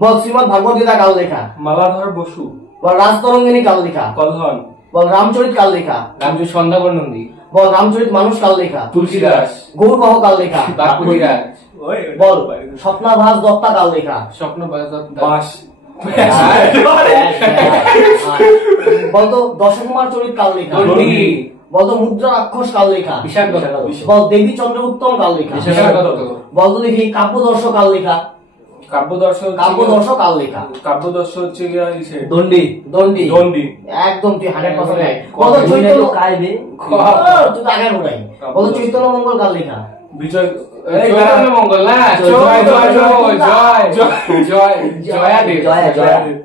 বল শ্রীমদ ভাগবত গীতা কাল লেখা। মালাধর বসু। বল রাজতরঙ্গিনী কাল লেখা। কলহন। বল রামচরিত কাল লেখা। রামচরিত সন্ধ্যাকর নন্দী। বল রামচরিত মানুষ কাল লেখা। তুলসীদাস। গৌরবাহ কাল লেখা। বাকুড়িরাজ। বল স্বপ্নাভাস দত্তা কাল লেখা। স্বপ্নবাস দত্তা। বাস। বলতো দশকুমার চরিত কাল লেখা। বলতো মুদ্রা রাক্ষস কাল লেখা। বিশাখ দত্ত। বল দেবী চন্দ্রগুপ্তম কাল লেখা। বিশাখ দত্ত। বলতো দেখি কাব্যদর্শ কাল লেখা। কাব্যদর্শ কাল লেখা। কাব্যদর্শ হচ্ছে দণ্ডি। দণ্ডি দণ্ডি। একদম তুই 100% রাইট। বলতো চৈতন্য কাইবে তুই আগে ঘুরাই। বলতো চৈতন্য মঙ্গল কাল লেখা। বিজয় চৈতন্য মঙ্গল না, জয় জয় জয় জয় জয় জয়াদেব। জয়াদেব।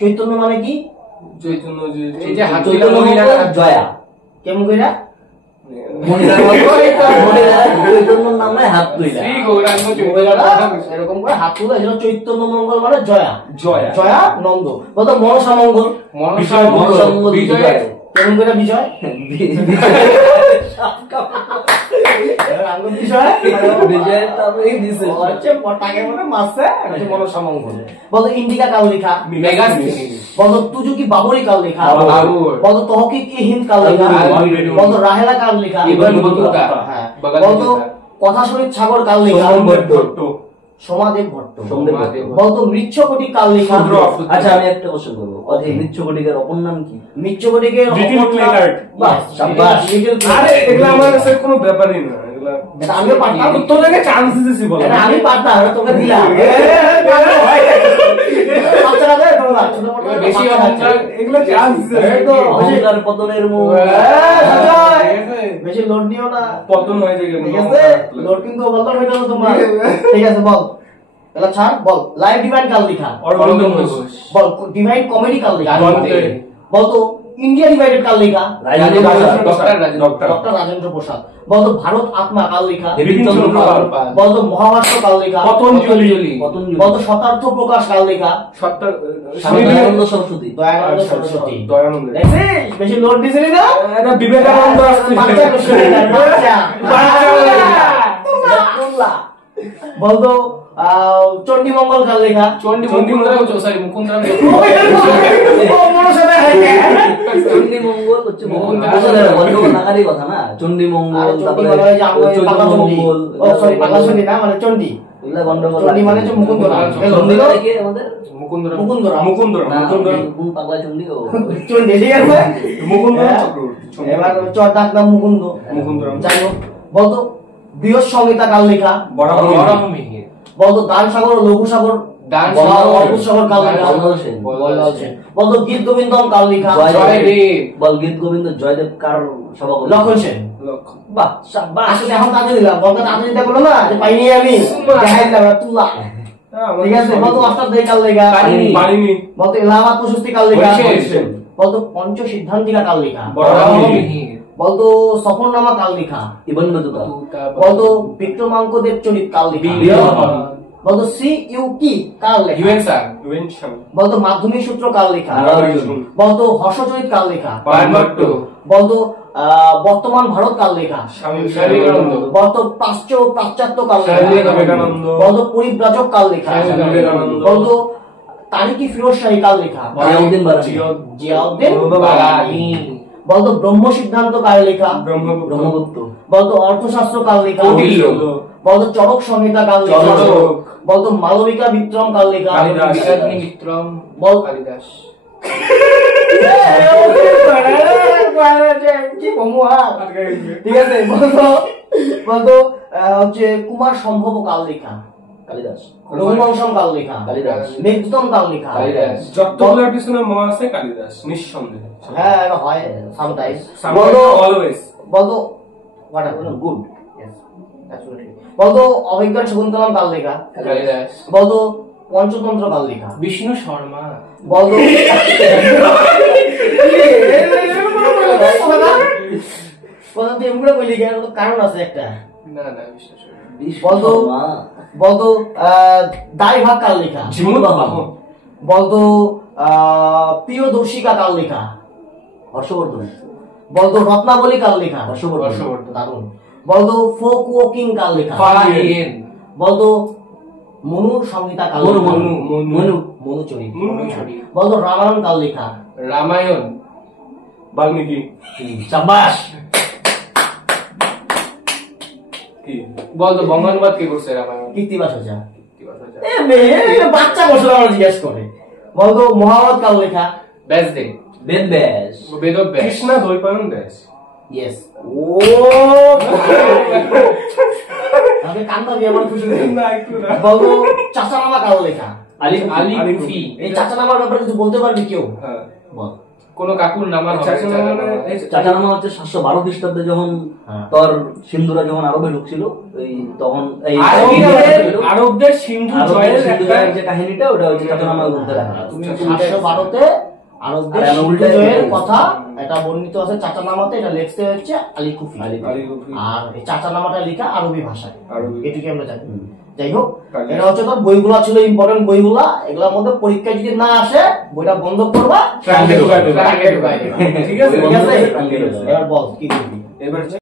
চৈতন্য মানে কি? চৈতন্য এই যে হাত চৈতন্য মঙ্গল জয়া কেমন কইরা চৈতন্যর নামে হাত তুইলা শ্রী গৌরাঙ্গ এরকম করে হাত তুলা, এজন্য চৈতন্য মঙ্গল মানে জয়া। জয়া। জয়া নন্দ। বলতো মনসা মঙ্গল। মনসা মঙ্গল বিজয় কেমন করে বিজয় বলতো ইন্ডিকা কাল লেখা। বলতো তুজুকি বাবরি কাল লেখা। বলতো তহকিক ই হিন্দ কাল লেখা। বলতো রাহেলা কাল লেখা। বলতো কথা শরীর সাগর কাল লেখা। সোমাদেব ভট্ট। বলতো মৃচ্ছকটি কাল লেখা। আচ্ছা আমি একটা কোশ্চেন করবো, মৃচ্ছকটিকার অপর নাম কি? মৃচ্ছকটিকের আমার কাছে কোনো ব্যাপারই না, আমিও পারতাম, তোদেরকে চান্স দিতেছি বল। আমি পারতাম, তোকে দিলাম। বেশি এগুলো চান্স অহংকার পতনের মুখ। বেশি লোড নিও না, পতন হয়ে যায়। ঠিক আছে? লোড কিন্তু ওভারলোড হয়ে গেল তোমার। ঠিক আছে বল, এলা ছাড়। বল লাইভ ডিভাইন কাল লেখা। অরবিন্দ ঘোষ। বল ডিভাইন কমেডি কাল লেখা। বলতো ইন্ডিয়া ডিভাইডেড কাল লেখা। ডক্টর রাজেন্দ্র প্রসাদ। বলতো ভারত আত্মা কাল লেখা। বলতো মহাভারত কাল লেখা। পতঞ্জলি। বলতো শতার্থ প্রকাশ কাল লেখা। দয়ানন্দ সরস্বতী। দয়ানন্দ সরস্বতী। দয়ানন্দ। দেখছিস বেশি লোড দিছিলি না? এটা বিবেকানন্দ আসছে। বলতো চণ্ডী মঙ্গল কাল লেখা। চণ্ডী মুকুন্দরাম। চণ্ডী মঙ্গল হচ্ছে গন্ডগোল নাকারই কথা না। চণ্ডী মঙ্গল, তারপরে চৈতন্য মঙ্গল, পাগলা চণ্ডী না মানে চণ্ডী। এগুলা গন্ডগোল। চণ্ডী মানে হচ্ছে মুকুন্দরাম। আমাদের মুকুন্দরাম। কোন পাগলা চণ্ডী? ও চণ্ডী, ঠিক আছে। মুকুন্দরাম। এবার চর ডাক নাম মুকুন্দ। মুকুন্দরাম। যাই হোক, বলতো বৃহৎ সংহিতা কাল লেখা। বরাহমি। বলতো দান সাগর ও লঘু সাগর। অদ্ভুত সাগর কাল লেখা। বলতো গীত গোবিন্দম কাল লেখা। বল গীত গোবিন্দ জয়দেব কার সভাপতি? লক্ষণ সেন। বাহ শাবাশ। আসলে এখন তাতে দিলাম, বলতো তাতে দিতে বলো না যে পাইনি আমি দেখাই দিলাম তুলা। ঠিক আছে, বলতো অষ্টাধ্যায়ী কাল লেখা। পারিনি। বলতো এলাহাবাদ প্রশস্তি কাল লেখা। বলতো পঞ্চ সিদ্ধান্তিকা কাল লেখা। বলতো সফরনামা কাল লেখা। Ibn Battuta. বলতো বিক্রমাঙ্কদেব চরিত কাল লেখা। বলতো CUK কাল লেখা। বলতো মাধ্যমিক সূত্র কাল লেখা। বলতো হর্ষচরিত কাল লেখা। বলতো বর্তমান ভারত কাল লেখা। বলতো পাশ্চাত্য কাল লেখা। বলতো পরিব্রাজক কাল লেখা। বলতো তারিকি ফিরোজ শাহী কাল লেখা। জিয়াউদ্দিন বারানি। বলতো ব্রহ্ম সিদ্ধান্ত কাল লেখা। ব্রহ্মগুপ্ত। বলতো অর্থশাস্ত্র কাল লেখা। বলতো চরক সংহিতা কাল লেখা। বলতো মালবিকা বিক্রম কাল লেখা। বল কালিদাস। ঠিক আছে, বলতো হচ্ছে কুমার সম্ভব কাল লেখা। কালিদাস। রঘুবংশম কাল লেখা। কালিদাস। মেঘদূতম কাল লেখা। যতগুলোর পিছনে ম আছে কালিদাস নিঃসন্দেহে। হ্যাঁ হয় সামটাইমস। অলওয়েজ। বলতো গুড। বলতো অভিজ্ঞান শকুন্তলম কাল লেখা। কালিদাস। বলতো পঞ্চতন্ত্র কাল লেখা। বিষ্ণু শর্মা। বলতো এমগুলো বলি কারণ আছে একটা। না না বিষ্ণু শর্মা। বলতো দায় ভাগ কাল লেখা। বলতো প্রিয়দর্শিকা কাল লেখা। হর্ষবর্ধন। বলতো রত্নাবলী কাল লেখা। হর্ষবর্ধন। দারুণ। বলতো ফোক ওয়াকিং কাল লেখা। ফাহিয়েন। বলতো মনু সংহিতা কাল মনু লেখা। মনু মনু মনু চরিত। মনু চরিত। বলতো রামায়ণ কাল লেখা। রামায়ণ বাল্মীকি। সাবাস। কি? বলতো বঙ্গানুবাদ কে করছে রামায়ণ? কীর্তিবাস ওঝা। এ মেয়ে, এ বাচ্চা বছর আমরা জিজ্ঞেস করে। বলতো মহাভারত কাল লেখা। ব্যাসদেব। বেদব্যাস। বেদব্যাস। কৃষ্ণা দ্বৈপায়ন ব্যাস। ইয়েস। ও আমি কান্দা দিয়ে আমার খুশি হই। না, একটু না। বলতো চাচানামা কাল লেখা। আলী আলী আলী কুফি। এই চাচানামার ব্যাপারে কিছু বলতে পারবি কেউ? হ্যাঁ। বল। কোন কাকুর নামা হবে চাচা নামা মানে এই চাচানামা হচ্ছে 712 খ্রিস্টাব্দে যখন হ্যাঁ। তোর সিন্ধুরা যখন আরবে ঢুকছিল এই তখন এই আরবদের সিন্ধু আরবদের জয়ের সিন্ধু একটা জয়ের যে কাহিনীটা ওটা হচ্ছে চাচানামার মধ্যে রাখা আছে। তুমি 712-তে আরবদের আর আমি সিন্ধু উল্টাই জয়ের বলছি। কথা এটা বর্ণিত আছে চাচানামাতে, এটা লেখতে হচ্ছে আলী কুফি। আলী কুফি। আর এই চাচানামাটা লেখা আরবি ভাষায়। আরবি। এটুকু আমরা জানি। যাই হোক, কাজে। এটা হচ্ছে তোর বইগুলা ছিল ইম্পর্টেন্ট বইগুলা, এগুলোর মধ্যে পরীক্ষা যদি না আসে বইটা বন্ধ করবা। ট্রাঙ্কে ঢুকাই দেবে। ট্রাঙ্কে ঢুকাই দেবে। ঠিক আছে? ঠিক আছে? ট্রাঙ্কে ঢুকাই দেবে। এবার বল কি করবি? এবার